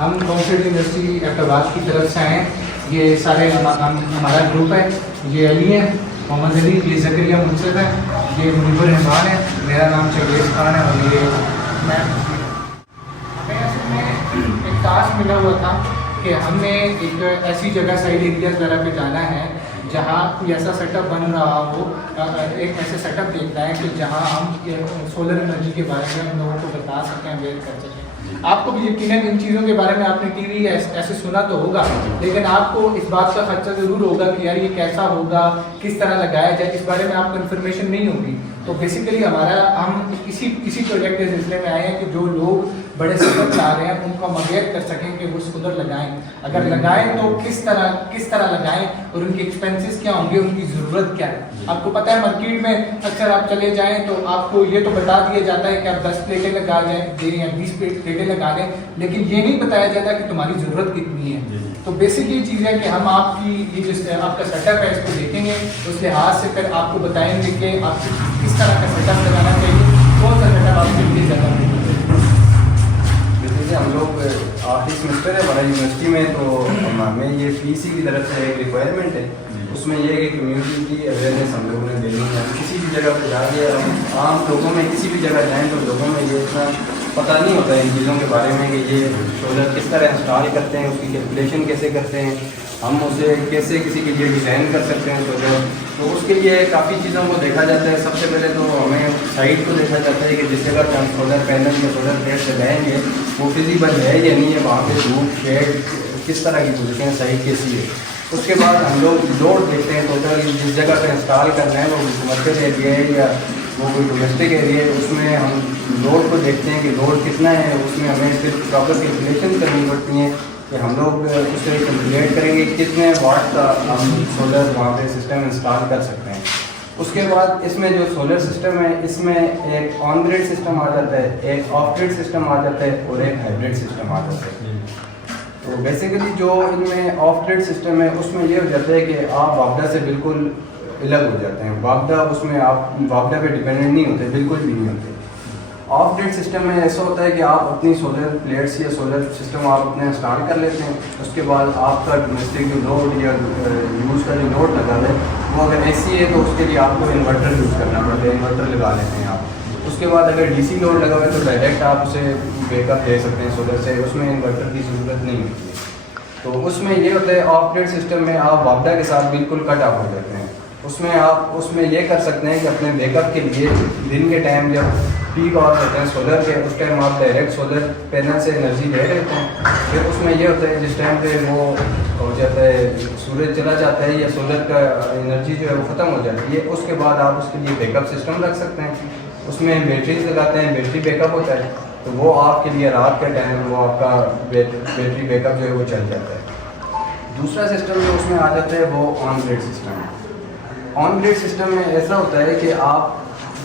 हम cone set university Abbottabad की तरफ से आए हैं। ये सारे हमारा ग्रुप है। ये अली है, मोहम्मद अली, ये ज़करिया मुनसिफ है, ये मुनीबुर रहमान है, मेरा नाम चंगेज़ खान है और ये मैं। हमें असल में एक टास्क मिला हुआ था कि हमने एक ऐसी जगह साइड एरिया वगैरह पे जाना है जहाँ कोई ऐसा सेटअप बन रहा हो, एक ऐसे सेटअप देखना है कि जहाँ हम सोलर एनर्जी के बारे में हम लोगों को बता सकें, अवेयर कर सकें। आपको भी यकीनन इन चीज़ों के बारे में आपने टीवी ऐसे सुना तो होगा, लेकिन आपको इस बात का खर्चा ज़रूर होगा कि यार ये कैसा होगा, किस तरह लगाया जाए, इस बारे में आपको इन्फॉर्मेशन नहीं होगी। तो बेसिकली हम इसी प्रोजेक्ट के सिलसिले में आए हैं कि जो लोग बड़े सेटअप ला रहे हैं उनको हम अवेयर कर सकें कि वो उधर लगाएं। अगर लगाएं तो किस तरह लगाएं और उनके एक्सपेंसेस क्या होंगे, उनकी ज़रूरत क्या है। आपको पता है मार्केट में अक्सर आप चले जाएं तो आपको ये तो बता दिया जाता है कि आप 10 प्लेटें लगा दें या 20 प्लेटें लगा दें, लेकिन ये नहीं बताया जाता कि तुम्हारी ज़रूरत कितनी है। तो बेसिक ये चीज़ है कि हम आपकी ये जो आपका सेटअप है इसको देखेंगे, उस लिहाज से फिर आपको बताएंगे कि आपको किस तरह का सेटअप लगाना चाहिए, कौन सा सेटअप आपके लिए ज़्यादा बेहतर है। जैसे हम लोग आखिरी सेमेस्टर है हमारा यूनिवर्सिटी में, तो हमें ये पीसी की तरफ से एक रिक्वायरमेंट है। उसमें यह है कि कम्युनिटी की अवेयरनेस हम लोगों ने देनी है। किसी भी जगह पर जाके हम आम लोगों में किसी भी जगह जाएँ तो लोगों में ये इतना पता नहीं होता है इन चीज़ों के बारे में कि ये सोलर किस तरह इंस्टॉल करते हैं, उसकी कैलकुलेशन कैसे करते हैं, हम उसे कैसे किसी के लिए डिज़ाइन कर सकते हैं सोलर। तो उसके लिए काफ़ी चीज़ों को देखा जाता है। सबसे पहले तो हमें साइट को देखा जाता है कि जिस जगह पर हम सोलर पैनल या सोलर प्लेट लगाएंगे वो फिजिबल है या नहीं है, वहाँ पे धूप शेड किस तरह की पोजीशन साइट कैसी है। उसके बाद हम लोग लोड देखते हैं टोटल जिस जगह पर इंस्टॉल करना है, वो कमर्शियल एरिया है या वो कोई डोमेस्टिक एरिया है, उसमें हम लोड को देखते हैं कि लोड कितना है। उसमें हमें फिर प्रॉपर कैलकुलेशन करनी पड़ती है कि हम लोग उसे कैलकुलेट करेंगे कितने वाट का हम सोलर वहाँ पे सिस्टम इंस्टॉल कर सकते हैं। उसके बाद इसमें जो सोलर सिस्टम है इसमें एक ऑन ग्रिड सिस्टम आ जाता है, एक ऑफ ग्रिड सिस्टम आ जाता है और एक हाइब्रिड सिस्टम आ जाता है। तो बेसिकली जो इनमें ऑफ ग्रिड सिस्टम है उसमें ये हो जाता है कि आप वापडा से बिल्कुल अलग हो जाते हैं। वापडा उसमें आप वापडा पे डिपेंडेंट नहीं होते, बिल्कुल भी नहीं होते। ऑफ ग्रिड सिस्टम में ऐसा होता है कि आप अपनी सोलर प्लेट्स या सोलर सिस्टम आप अपने इंस्टॉल कर लेते हैं। उसके बाद आपका डोमेस्टिक जो लोड या यूज़ का जो लोड लगा है वो अगर एसी है तो उसके लिए आपको इन्वर्टर यूज़ करना पड़ता है, इन्वर्टर लगा लेते हैं आप। उसके बाद अगर डीसी लोड लगा हुआ है तो डायरेक्ट आप उसे बैकअप दे सकते हैं सोलर से, उसमें इन्वर्टर की ज़रूरत नहीं होती है। तो उसमें ये होता है ऑफ ग्रिड सिस्टम में आप वापडा के साथ बिल्कुल कट ऑफ हो जाते हैं। उसमें आप उसमें ये कर सकते हैं कि अपने बैकअप के लिए दिन के टाइम जब पीक ऑफ होते हैं सोलर के, उस टाइम आप डायरेक्ट सोलर पैनल से एनर्जी ले रहे होते हैं। फिर उसमें ये होता है जिस टाइम पे वो हो जाता है सूरज चला जाता है या सोलर का एनर्जी जो है वो ख़त्म हो जाती है, उसके बाद आप उसके लिए बैकअप सिस्टम रख सकते हैं। उसमें बैटरीज लगाते हैं, बैटरी बैकअप होता है, तो वो आपके लिए रात के टाइम वो आपका बैटरी बैकअप जो है वो चल जाता है। दूसरा सिस्टम जो उसमें आ जाता है वो ऑन ग्रिड सिस्टम है। ऑन ग्रिड सिस्टम में ऐसा होता है कि आप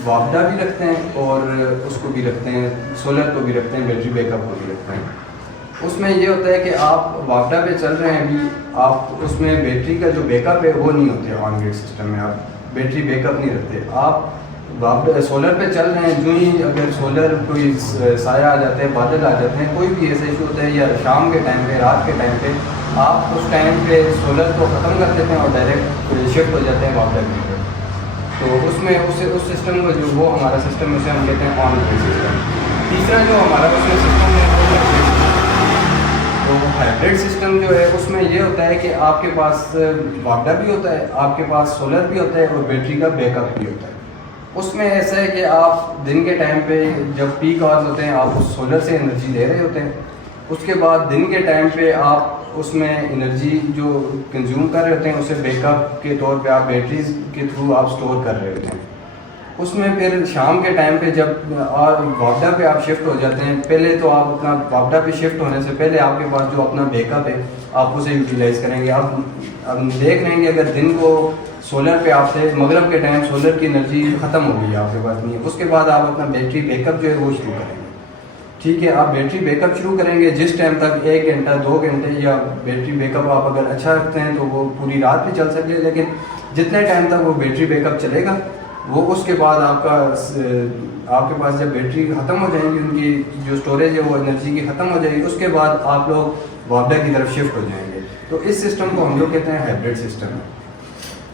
वापडा भी रखते हैं और उसको भी रखते हैं, सोलर को भी रखते हैं, बैटरी बैकअप को भी रखते हैं। उसमें ये होता है कि आप वापडा पे चल रहे हैं अभी, आप उसमें बैटरी का जो बैकअप है वो नहीं होते। ऑन ग्रिड सिस्टम में आप बैटरी बैकअप नहीं रखते। आप वापडा सोलर पे चल रहे हैं, जो ही अगर सोलर कोई साया आ जाते हैं, बादल आ जाते हैं, कोई भी ऐसा इशू होता है या शाम के टाइम पे, रात के टाइम पे, आप उस टाइम पे सोलर को ख़त्म कर देते हैं और डायरेक्ट शिफ्ट हो जाते हैं वापडा की तरफ। तो उसमें उस सिस्टम को जो वो हमारा सिस्टम है उसे हम कहते हैं ऑन ग्रिड सिस्टम। तीसरा जो हमारा उसमें सिस्टम है वो तो हाइब्रिड सिस्टम जो है उसमें ये होता है कि आपके पास वापडा भी होता है, आपके पास सोलर भी होता है और बैटरी का बैकअप भी होता है। उसमें ऐसा है कि आप दिन के टाइम पे जब पीक आवर्स होते हैं आप उस सोलर से एनर्जी ले रहे होते हैं। उसके बाद दिन के टाइम पे आप उसमें एनर्जी जो कंज्यूम कर रहे होते हैं उसे बैकअप के तौर पे आप बैटरीज के थ्रू आप स्टोर कर रहे होते हैं। उसमें फिर शाम के टाइम पे जब और वापडा पे आप शिफ्ट हो जाते हैं, पहले तो आप अपना वापडा पे शिफ्ट होने से पहले आपके पास जो अपना बैकअप है आप उसे यूटिलाइज़ करेंगे। अब देख रहे हैं कि अगर दिन को सोलर पे आप थे, मगरब के टाइम सोलर की एनर्जी ख़त्म हो गई है आपके पास नहीं है, उसके बाद आप अपना बैटरी बैकअप जो है वो शुरू करेंगे। ठीक है, आप बैटरी बैकअप शुरू करेंगे जिस टाइम तक 1 घंटा 2 घंटे या बैटरी बैकअप आप अगर अच्छा रखते हैं तो वो पूरी रात भी चल सकते हैं, लेकिन जितने टाइम तक वो बैटरी बैकअप चलेगा वो उसके बाद आपके पास जब बैटरी ख़त्म हो जाएंगी, उनकी जो स्टोरेज है वो एनर्जी की ख़त्म हो जाएगी, उसके बाद आप लोग वापडा की तरफ शिफ्ट हो जाएंगे। तो इस सिस्टम को हम लोग कहते हैं हाइब्रिड सिस्टम।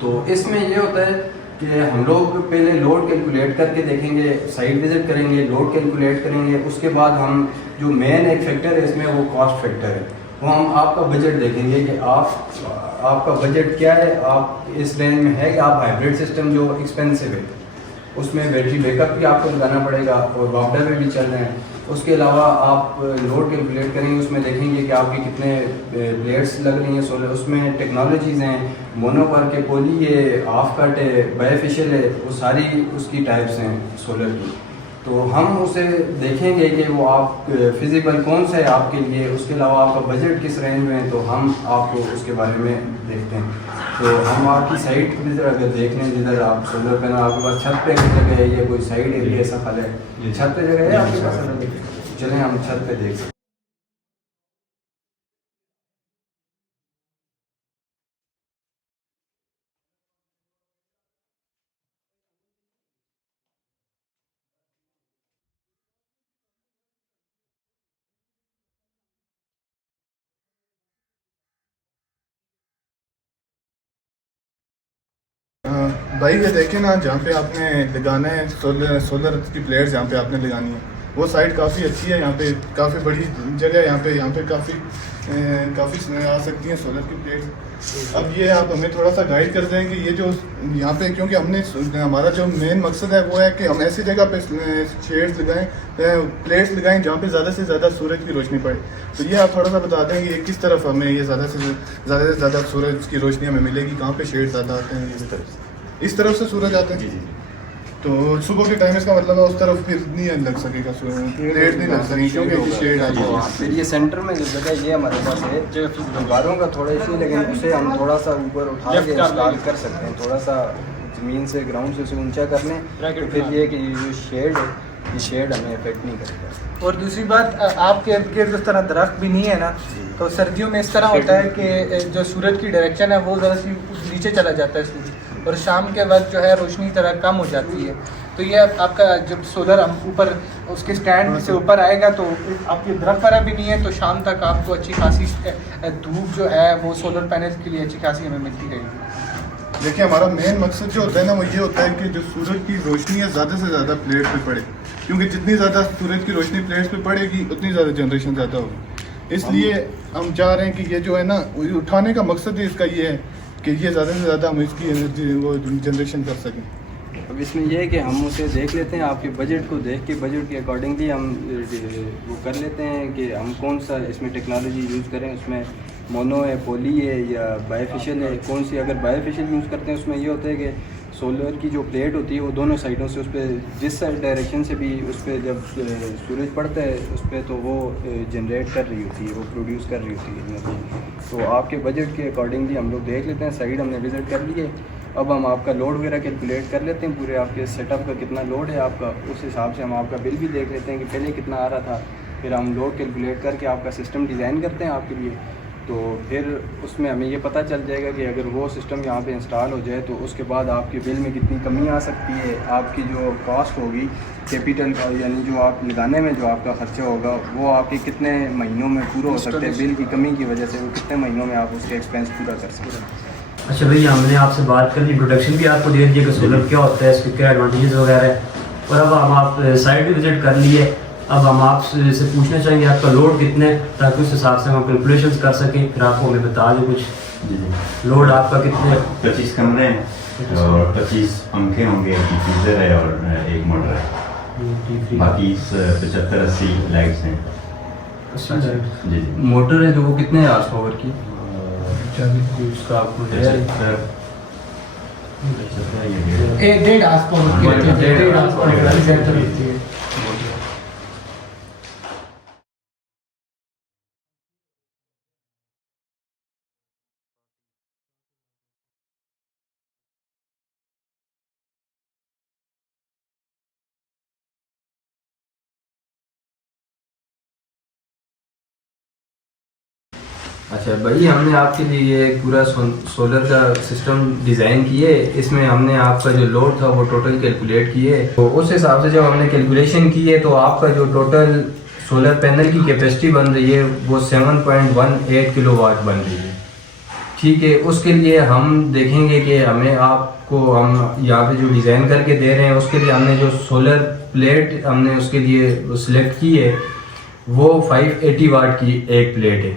तो इसमें ये होता है कि हम लोग पहले लोड कैलकुलेट करके देखेंगे, साइट विज़िट करेंगे, लोड कैलकुलेट करेंगे, उसके बाद हम जो मेन एक फैक्टर है इसमें वो कॉस्ट फैक्टर है, वो हम आपका बजट देखेंगे कि आपका बजट क्या है, आप इस रेंज में है कि आप हाइब्रिड सिस्टम जो एक्सपेंसिव है उसमें बैटरी बैकअप भी आपको लगाना पड़ेगा और वापडा पे भी चल रहे हैं। उसके अलावा आप लोड कैलकुलेट करेंगे, उसमें देखेंगे कि आपके कितने प्लेट्स लग रही हैं सोलर, उसमें टेक्नोलॉजीज़ हैं, मोनोपर के पोली है, हाफ कट है, बायोफिशियल है, वो सारी उसकी टाइप्स हैं सोलर की। तो हम उसे देखेंगे कि वो आप फिजिबल कौन सा है आपके लिए, उसके अलावा आपका बजट किस रेंज में है, तो हम आपको उसके बारे में देखते हैं। तो हम आपकी साइट अगर देख लें, जिधर आप सोलर पैनल आपके पास छत पे जगह है या कोई साइड एरिया ऐसा खाली है, छत पे जगह है आपके पास, चलें हम छत पे देख सकते हैं। भाई ये देखें ना, जहाँ पे आपने लगाना है सोलर सोलर की प्लेट्स जहाँ पे आपने लगानी है, वो साइट काफ़ी अच्छी है। यहाँ पे काफ़ी बड़ी जगह है, यहाँ पे काफ़ी आ सकती हैं सोलर की प्लेट्स। अब ये आप हमें थोड़ा सा गाइड कर दें कि ये जो यहाँ पे, क्योंकि हमारा जो मेन मकसद है वो है कि हम ऐसी जगह पे शेड्स लगाएं, प्लेट्स लगाएं जहाँ पे ज़्यादा से ज़्यादा सूरज की रोशनी पड़े। तो ये आप थोड़ा सा बता दें कि ये किस तरफ हमें ये ज़्यादा से ज़्यादा सूरज की रोशनी हमें मिलेगी, कहाँ पे शेड ज़्यादा आते हैं। इस तरफ से सूरज आता है। तो सुबह के टाइम इसका मतलब है उस तरफ फिर नहीं लग सकेगा, प्लेट नहीं लग सकेगी क्योंकि शेड आ जाएगी। फिर ये सेंटर में जो जगह ये हमारे पास है, जो दीवारों का थोड़ा इशू, लेकिन उसे हम थोड़ा सा ऊपर उठा के इंस्टॉल कर सकते हैं, थोड़ा सा ज़मीन से ग्राउंड से उसे ऊंचा कर लें, तो फिर ये कि ये जो शेड है, ये शेड हमें इफेक्ट नहीं करेगा। और दूसरी बात, आपके इर्द गिर्द उस तरह दरख्त भी नहीं है ना, तो सर्दियों में इस तरह होता है कि जो सूरज की डायरेक्शन है वो ज़रा सी नीचे चला जाता है सूरज, और शाम के वक्त जो है रोशनी तरह कम हो जाती है। तो ये आपका जब सोलर ऊपर उसके स्टैंड से ऊपर आएगा तो आपके दरख्त वगैरह भी नहीं है, तो शाम तक आपको अच्छी खासी धूप जो है वो सोलर पैनल के लिए अच्छी खासी हमें मिलती रहेगी। देखिए हमारा मेन मकसद जो होता है ना वो ये होता है कि जो सूरज की रोशनी है ज़्यादा से ज़्यादा प्लेट पे पड़े, क्योंकि जितनी ज़्यादा सूरज की रोशनी प्लेट्स पे पड़ेगी उतनी ज़्यादा जनरेशन ज़्यादा होगी। इसलिए हम चाह रहे हैं कि ये जो है ना उठाने का मकसद ही इसका ये है कि ये ज़्यादा से ज़्यादा हम इसकी एनर्जी वो जनरेशन कर सकें। अब इसमें यह है कि हम उसे देख लेते हैं, आपके बजट को देख के बजट के अकॉर्डिंगली हम वो कर लेते हैं कि हम कौन सा इसमें टेक्नोलॉजी यूज़ करें, उसमें मोनो है, पोली है या बायोफिशियल है, कौन सी। अगर बायोफिशियल यूज़ करते हैं उसमें ये होता है कि सोलर की जो प्लेट होती है वो दोनों साइडों से उस पर जिस साइड डायरेक्शन से भी उस पर जब सूरज पड़ता है उस पर तो वो जनरेट कर रही होती है, वो प्रोड्यूस कर रही होती है। तो आपके बजट के अकॉर्डिंगली हम लोग देख लेते हैं, साइड हमने विज़िट कर ली है। अब हम आपका लोड वगैरह कैलकुलेट कर लेते हैं, पूरे आपके सेटअप का कितना लोड है आपका, उस हिसाब से हम आपका बिल भी देख लेते हैं कि पहले कितना आ रहा था, फिर हम लोड कैलकुलेट करके आपका सिस्टम डिज़ाइन करते हैं आपके लिए। तो फिर उसमें हमें ये पता चल जाएगा कि अगर वो सिस्टम यहाँ पे इंस्टॉल हो जाए तो उसके बाद आपके बिल में कितनी कमी आ सकती है, आपकी जो कॉस्ट होगी कैपिटल का, यानी जो आप लगाने में जो आपका खर्चा होगा वो आपके कितने महीनों में पूरा हो सकता है, बिल की कमी की वजह से वो कितने महीनों में आप उसके एक्सपेंस पूरा कर सकते हैं। अच्छा भैया, हमने आपसे बात कर ली, इंट्रोडक्शन भी आपको दे दिया कि सोलर क्या होता है, इसके क्या एडवांटेजेस वगैरह है, और अब हम आप साइट भी विजिट कर लिए। अब हम आपसे पूछना चाहेंगे आपका लोड कितना है, ताकि उस हिसाब से हम कैलकुलेशंस कर सकें, फिर आपको हमें बता दें कुछ। जी लोड आपका कितने है? 25 कमरे हैं और 25 पंखे होंगे, डिफ्यूज़र है और एक मोटर है, बाकी 75-80 लाइट्स हैं। अच्छा जी जी। मोटर है जो वो कितने आवर्स पावर की? उसका आपको 75 डेढ़ आस अच्छा भाई, हमने आपके लिए ये पूरा सोलर का सिस्टम डिज़ाइन किए। इसमें हमने आपका जो लोड था वो टोटल कैलकुलेट किए। तो उस हिसाब से जब हमने कैलकुलेशन की है तो आपका जो टोटल सोलर पैनल की कैपेसिटी बन रही है वो 7.18 किलोवाट बन रही है। ठीक है, उसके लिए हम देखेंगे कि हमें आपको हम यहाँ पे जो डिज़ाइन करके दे रहे हैं उसके लिए हमने जो सोलर प्लेट हमने उसके लिए सिलेक्ट की है वो 580 वाट की एक प्लेट है।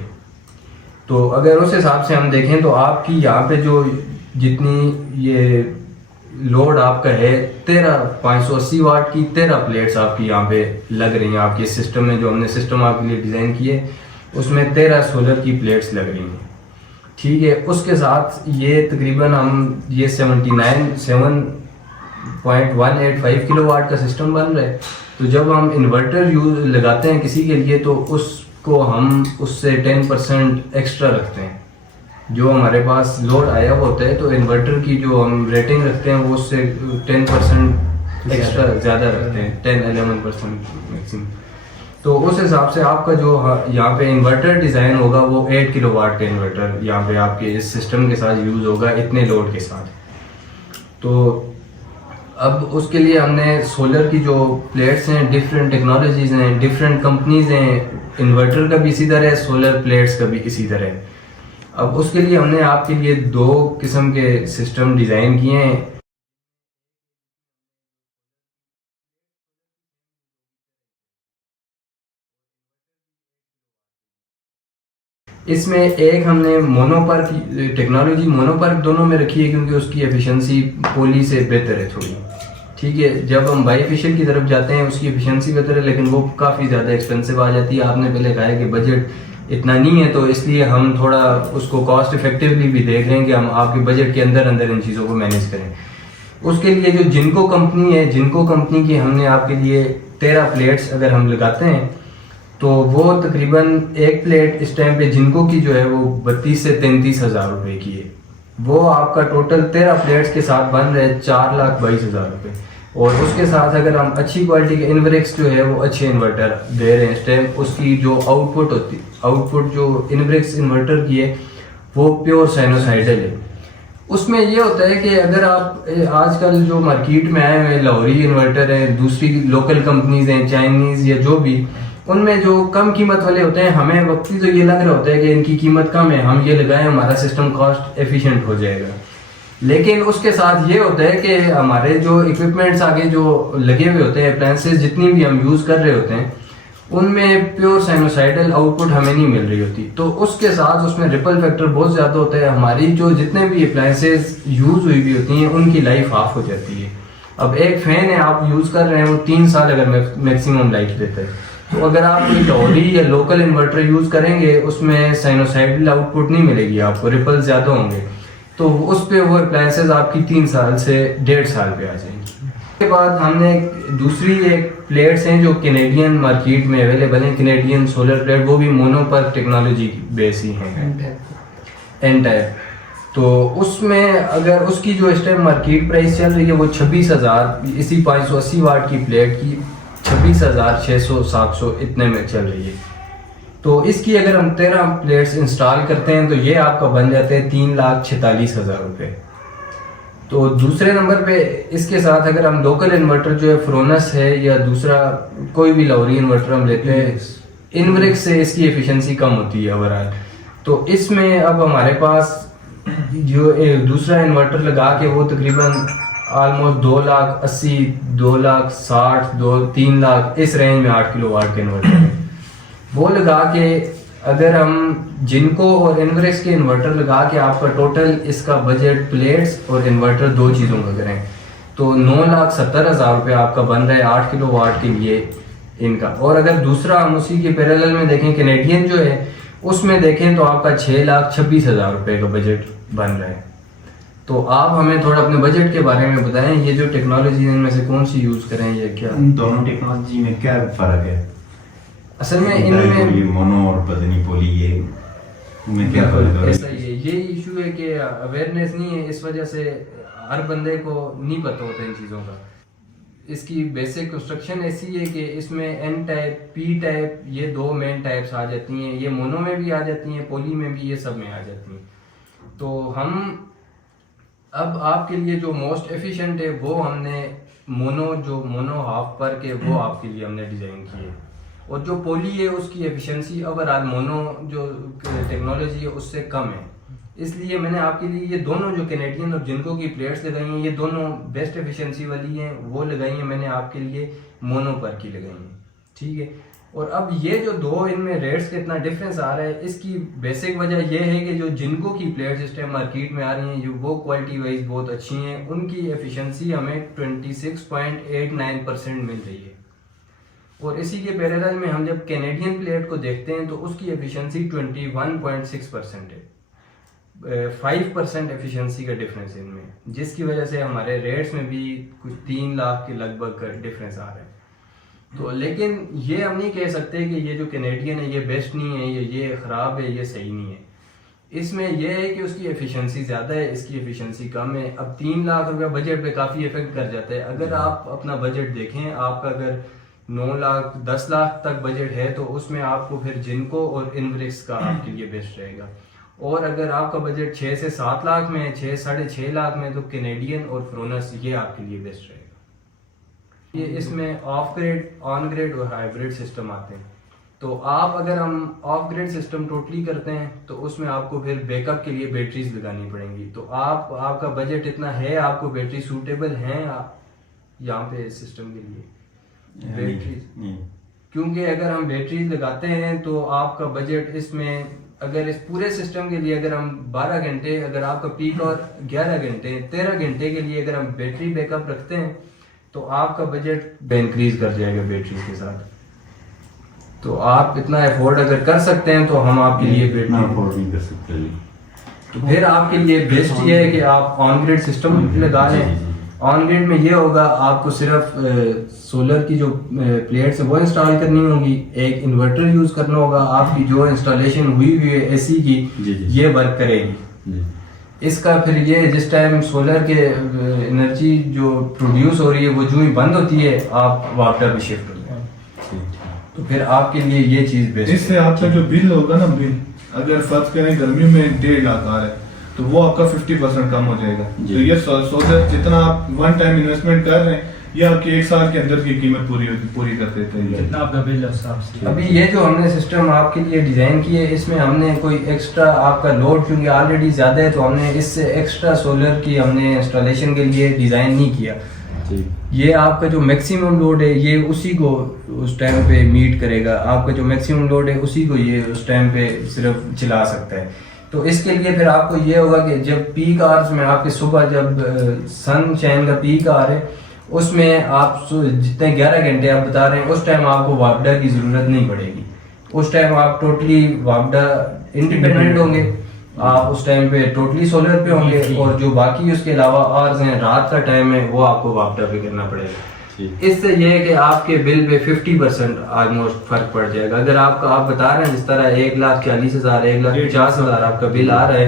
तो अगर उस हिसाब से हम देखें तो आपकी यहाँ पे जो जितनी ये लोड आपका है 580 वाट की 13 प्लेट्स आपकी यहाँ पे लग रही हैं। आपके सिस्टम में जो हमने सिस्टम आपके लिए डिज़ाइन किए उसमें 13 सोलर की प्लेट्स लग रही हैं। ठीक है, उसके साथ ये तकरीबन हम ये 7.185 किलोवाट का सिस्टम बन रहा है। तो जब हम इन्वर्टर यूज लगाते हैं किसी के लिए तो उसको हम उससे 10% एक्स्ट्रा रखते हैं। जो हमारे पास लोड आया हुआ होता है तो इन्वर्टर की जो हम रेटिंग रखते हैं वो उससे 10% एक्स्ट्रा ज़्यादा रखते हैं, 10-11% मैक्सिमम। तो उस हिसाब से आपका जो यहाँ पे इन्वर्टर डिज़ाइन होगा वो 8 किलोवाट का इन्वर्टर यहाँ पे आपके इस सिस्टम के साथ यूज़ होगा इतने लोड के साथ। तो अब उसके लिए हमने सोलर की जो प्लेट्स हैं, डिफरेंट टेक्नोलॉजीज़ हैं, डिफरेंट कंपनीज़ हैं, इन्वर्टर का भी इसी तरह है, सोलर प्लेट्स का भी इसी तरह है। अब उसके लिए हमने आपके लिए 2 किस्म के सिस्टम डिज़ाइन किए हैं। इसमें एक हमने मोनोपर्क टेक्नोलॉजी मोनोपर्क दोनों में रखी है क्योंकि उसकी एफिशिएंसी पोली से बेहतर है थोड़ी। ठीक है, जब हम बाईफिशियल की तरफ जाते हैं उसकी एफिशिएंसी बेहतर है लेकिन वो काफ़ी ज़्यादा एक्सपेंसिव आ जाती है। आपने पहले कहा है कि बजट इतना नहीं है तो इसलिए हम थोड़ा उसको कॉस्ट इफेक्टिवली भी देख रहे हैं कि हम आपके बजट के अंदर अंदर इन चीज़ों को मैनेज करें। उसके लिए जो जिनको कंपनी है, जिनको कंपनी की हमने आपके लिए 13 प्लेट्स अगर हम लगाते हैं तो वो तकरीबन एक प्लेट इस टाइम पे जिनको की जो है वो 32 से 33 हज़ार रुपये की है। वो आपका टोटल 13 प्लेट्स के साथ बन रहे 4,22,000 रुपये। और उसके साथ अगर हम अच्छी क्वालिटी के इनब्रिक्स जो है वो अच्छे इन्वर्टर दे रहे हैं इस टाइम, उसकी जो आउटपुट जो इनब्रिक्स इन्वर्टर की है वो प्योर साइनोसाइडल है। उसमें ये होता है कि अगर आप आजकल जो मार्केट में आए हुए लाहौरी इन्वर्टर हैं, दूसरी लोकल कंपनीज हैं, चाइनीज़ या जो भी, उनमें जो कम कीमत वाले होते हैं हमें वक्ती तो ये लग रहा होता है कि इनकी कीमत कम है, हम ये लगाएं हमारा सिस्टम कॉस्ट एफिशिएंट हो जाएगा। लेकिन उसके साथ ये होता है कि हमारे जो इक्विपमेंट्स आगे जो लगे हुए होते हैं, अप्लायंसेस जितनी भी हम यूज़ कर रहे होते हैं उनमें प्योर साइनोसाइडल आउटपुट हमें नहीं मिल रही होती। तो उसके साथ उसमें रिपल फैक्टर बहुत ज़्यादा होता है। हमारी जो जितने भी अप्लायंसेस यूज़ हुई भी होती हैं उनकी लाइफ हाफ हो जाती है। अब एक फ़ैन है आप यूज़ कर रहे हैं वो 3 साल अगर मैक्सिमम लाइफ देता है, तो अगर आप कोई लाहौरी या लोकल इन्वर्टर यूज़ करेंगे उसमें साइनोसाइडल आउटपुट नहीं मिलेगी आपको, रिपल ज़्यादा होंगे, तो उस पर वो अप्लायंसेस आपकी 3 साल से 1.5 साल पे आ जाएंगी। उसके बाद हमने दूसरी एक प्लेट्स हैं जो कैनेडियन मार्केट में अवेलेबल हैं, कैनेडियन सोलर प्लेट, वो भी मोनोपर्क टेक्नोलॉजी बेस ही हैं, एन टाइप। तो उसमें अगर उसकी जो इस टाइम मार्केट प्राइस चल रही है वो 26,000, इसी 580 वाट की प्लेट की 26,600-700 इतने में चल रही है। तो इसकी अगर हम 13 प्लेट्स इंस्टॉल करते हैं तो ये आपका बन जाते हैं 3,46,000 रुपये। तो दूसरे नंबर पे इसके साथ अगर हम लोकल इन्वर्टर जो है फ्रोनस है या दूसरा कोई भी लाहौरी इन्वर्टर हम लेते हैं, इनब्रिक्स से इसकी एफिशिएंसी कम होती है ओवरऑल। तो इसमें अब हमारे पास जो दूसरा इन्वर्टर लगा के वो तकरीबन ऑलमोस्ट 2,80,000, 2,60,000, 3 लाख इस रेंज में 8 किलोवाट के इन्वर्टर है। वो लगा के अगर हम जिनको और इनब्रिक्स के इन्वर्टर लगा के आपका टोटल इसका बजट प्लेट्स और इन्वर्टर 2 चीज़ों का करें तो 9,70,000 रुपये आपका बन रहा है 8 किलोवाट के लिए इनका। और अगर दूसरा हम उसी के पैरेलल में देखें कैनेडियन जो है उसमें देखें तो आपका 6,26,000 रुपये का बजट बन रहा है। तो आप हमें थोड़ा अपने बजट के बारे में बताएं, ये जो टेक्नोलॉजी इनमें से कौन सी यूज़ करें या क्या? दोनों टेक्नोलॉजी में क्या फ़र्क है? असल में इनमें मोनो और पतनी पोली ये में क्या फ़र्क है? ऐसा ही है, ये इशू है कि अवेयरनेस नहीं है, इस वजह से हर बंदे को नहीं पता होता इन चीज़ों का। इसकी बेसिक कंस्ट्रक्शन ऐसी है कि इसमें एन टाइप, पी टाइप, ये दो मेन टाइप्स आ जाती हैं। ये मोनो में भी आ जाती हैं, पॉली में भी, ये सब में आ जाती हैं। तो हम अब आपके लिए जो मोस्ट एफिशिएंट है वो हमने मोनो हाफ पर के वो आपके लिए हमने डिज़ाइन किए, और जो पॉली है उसकी एफिशिएंसी ओवरऑल मोनो जो टेक्नोलॉजी है उससे कम है। इसलिए मैंने आपके लिए ये दोनों जो कैनेडियन और जिनको की प्लेट्स लगाई हैं, ये दोनों बेस्ट एफिशिएंसी वाली हैं, वो लगाई हैं मैंने आपके लिए मोनो पर की लगाई हैं, ठीक है। और अब ये जो दो इनमें रेट्स का इतना डिफरेंस आ रहा है, इसकी बेसिक वजह यह है कि जो जिनको की प्लेट्स इस टाइम मार्केट में आ रही हैं, जो वो क्वालिटी वाइज बहुत अच्छी हैं, उनकी एफिशिएंसी हमें 26.89% मिल रही है। और इसी के पैरेलल में हम जब कैनेडियन प्लेट को देखते हैं तो उसकी एफिशिएंसी 21.6% है। 5% एफिशिएंसी का डिफरेंस इनमें, जिसकी वजह से हमारे रेट्स में भी कुछ 3 लाख के लगभग का डिफरेंस आ रहा है। तो लेकिन ये हम नहीं कह सकते कि ये जो कैनेडियन है ये बेस्ट नहीं है, ये ख़राब है, ये सही नहीं है। इसमें यह है कि उसकी एफिशिएंसी ज़्यादा है, इसकी एफिशिएंसी कम है। अब 3 लाख रुपया बजट पे काफ़ी इफेक्ट कर जाता है। अगर आप अपना बजट देखें, आपका अगर 9 लाख 10 लाख तक बजट है तो उसमें आपको फिर जिनको और इनवरिक्स का आपके लिए बेस्ट रहेगा। और अगर आपका बजट 6 से 7 लाख में है, 6 साढ़े 6 लाख में, तो कैनेडियन और फ्रोनस ये आपके लिए बेस्ट रहेगा। ये इसमें ऑफ ग्रिड, ऑन ग्रिड और हाइब्रिड सिस्टम आते हैं। तो आप अगर हम ऑफ ग्रिड सिस्टम टोटली करते हैं तो उसमें आपको फिर बैकअप के लिए बैटरीज लगानी पड़ेंगी। तो आपका बजट इतना है, आपको बैटरी सूटेबल हैं यहाँ पे इस सिस्टम के लिए बैटरीज? क्योंकि अगर हम बैटरीज लगाते हैं तो आपका बजट इसमें, अगर इस पूरे सिस्टम के लिए अगर हम 12 घंटे, अगर आपका पीक और 11 घंटे 13 घंटे के लिए अगर हम बैटरी बैकअप रखते हैं तो आपका बजट इंक्रीज कर जाएगा बैटरी के साथ। तो आप इतना अफोर्ड अगर कर सकते हैं तो हम आपके लिए बैटरी अफोर्ड नहीं कर सकते। तो फिर आपके लिए बेस्ट ये है कि आप ऑन ग्रिड सिस्टम लगा लें। ऑन ग्रिड में ये होगा, आपको सिर्फ सोलर की जो प्लेट्स है वो इंस्टॉल करनी होगी, एक इन्वर्टर यूज करना होगा, आपकी जो इंस्टॉलेशन हुई है एसी की ये वर्क करेगी। इसका फिर ये जिस टाइम सोलर के एनर्जी जो प्रोड्यूस हो रही है वो जो ही बंद होती है, आप वाटर पे शिफ्ट हो जाए। तो फिर आपके लिए ये चीज बेस्ट है। इससे आपका जो बिल होगा ना, बिल अगर फर्ज करें गर्मियों में 1.5 लाख आ रहा है तो वो आपका 50% कम हो जाएगा। तो ये सोलर जितना आप वन टाइम इन्वेस्टमेंट कर रहे हैं ये आपकी 1 साल के अंदर की कीमत पूरी कर देते हैं। कितना आपका बिल है हिसाब से? अभी ये जो हमने सिस्टम आपके लिए डिजाइन किया है, इसमें हमने कोई एक्स्ट्रा आपका लोड क्योंकि ऑलरेडी ज्यादा है तो हमने इससे एक्स्ट्रा सोलर की हमने इंस्टॉलेशन के लिए डिजाइन नहीं किया। ये आपका जो मैक्सिमम लोड है ये उसी को उस टाइम पे मीट करेगा। आपका जो मैक्सिमम लोड है उसी को ये उस टाइम पे सिर्फ चला सकता है। तो इसके लिए फिर आपको ये होगा कि जब पीक आवर्स में आपके सुबह जब सनशाइन का पीक आवर है उसमें आप जितने 11 घंटे आप बता रहे हैं उस टाइम आपको वापडा की जरूरत नहीं पड़ेगी। उस टाइम आप टोटली वापडा इंडिपेंडेंट होंगे, आप उस टाइम पे टोटली सोलर पे होंगे, और जो बाकी उसके अलावा आवर्स हैं, रात का टाइम है, वो आपको वापडा पे करना पड़ेगा। इससे यह है कि आपके बिल पे 50% ऑलमोस्ट फर्क पड़ जाएगा। अगर आपका आप बता रहे हैं जिस तरह 1,40,000 1,50,000 आपका बिल आ रहा है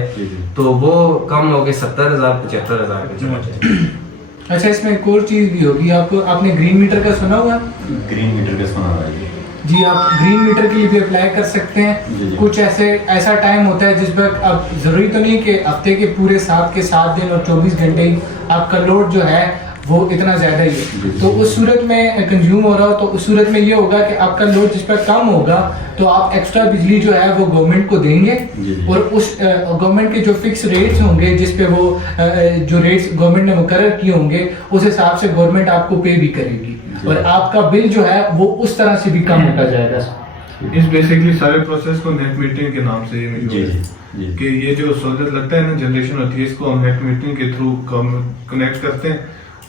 तो वो कम हो गए 70,000 75,000 पे चला जाएगा। अच्छा, इसमें एक और चीज भी होगी, आपने ग्रीन मीटर का सुना होगा? ग्रीन मीटर का सुना हुआ है जी, आप ग्रीन मीटर के लिए भी अप्लाई कर सकते हैं। कुछ ऐसा टाइम होता है जिस पर अब जरूरी तो नहीं है कि हफ्ते के पूरे 7 के 7 दिन और 24 घंटे ही आपका लोड जो है वो इतना ज्यादा ही है। तो उस सूरत में कंज्यूम हो रहा हो तो उस सूरत में ये होगा कि आपका लोड जिस पर कम होगा तो आप एक्स्ट्रा बिजली जो है वो गवर्नमेंट को देंगे, और उस गवर्नमेंट के जो फिक्स रेट्स होंगे जिस पे वो जो रेट्स गवर्नमेंट ने मुकर्रर किए होंगे उस हिसाब से गवर्नमेंट आपको पे भी करेगी, और आपका बिल जो है वो उस तरह से भी कम होता जाएगा। इस बेसिकली सारे प्रोसेस को नेट मीटरिंग के नाम से कि ये जो सोलर लगता है ना, जनरेशन होती है, इसको हम नेट मीटरिंग के थ्रू कनेक्ट करते हैं।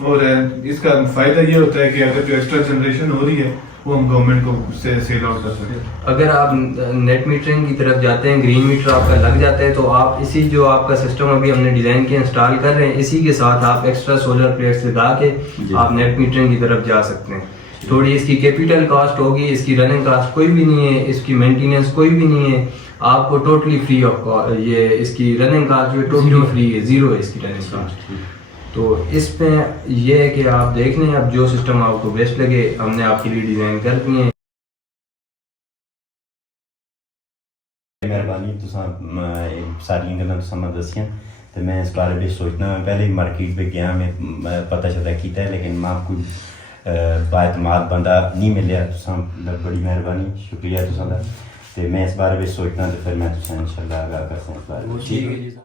और इसका फायदा ये होता है कि अगर जो एक्स्ट्रा जनरेशन हो रही है वो हम गवर्नमेंट को से सेल आउट कर सकते हैं। अगर आप नेट मीटरिंग की तरफ जाते हैं, ग्रीन मीटर आपका लग जाता है, तो आप इसी जो आपका सिस्टम अभी हमने डिजाइन किया इंस्टॉल कर रहे हैं, इसी के साथ आप एक्स्ट्रा सोलर प्लेट्स लगा के आप नेट मीटरिंग की तरफ जा सकते हैं। थोड़ी इसकी कैपिटल कॉस्ट होगी, इसकी रनिंग कॉस्ट कोई भी नहीं है, इसकी मेंटेनेंस कोई भी नहीं है, आपको टोटली फ्री ऑफ कॉस्ट। ये इसकी रनिंग कॉस्ट जो टोटली फ्री है, जीरो है इसकी रनिंग कॉस्ट। तो इसमें ये है कि आप देख लें, अब जो सिस्टम आपको बेस्ट लगे हमने आपके लिए डिज़ाइन कर दिए हैं। मेहरबानी तुसां सारियां गल्लां तुसां मैं दसियां ते मैं इस बारे में सोचना मैं पहले ही मार्केट पे गया मैं पता शता कीता है लेकिन मैं कोई बाएतमाद बंदा नहीं मिलिया तुसां बड़ी मेहरबानी शुक्रिया तुसां दा ते मैं इस बारे में सोचना ते फिर मैं तुसां इंशाल्लाह आगाह करसां इस बारे में। ठीक है जी।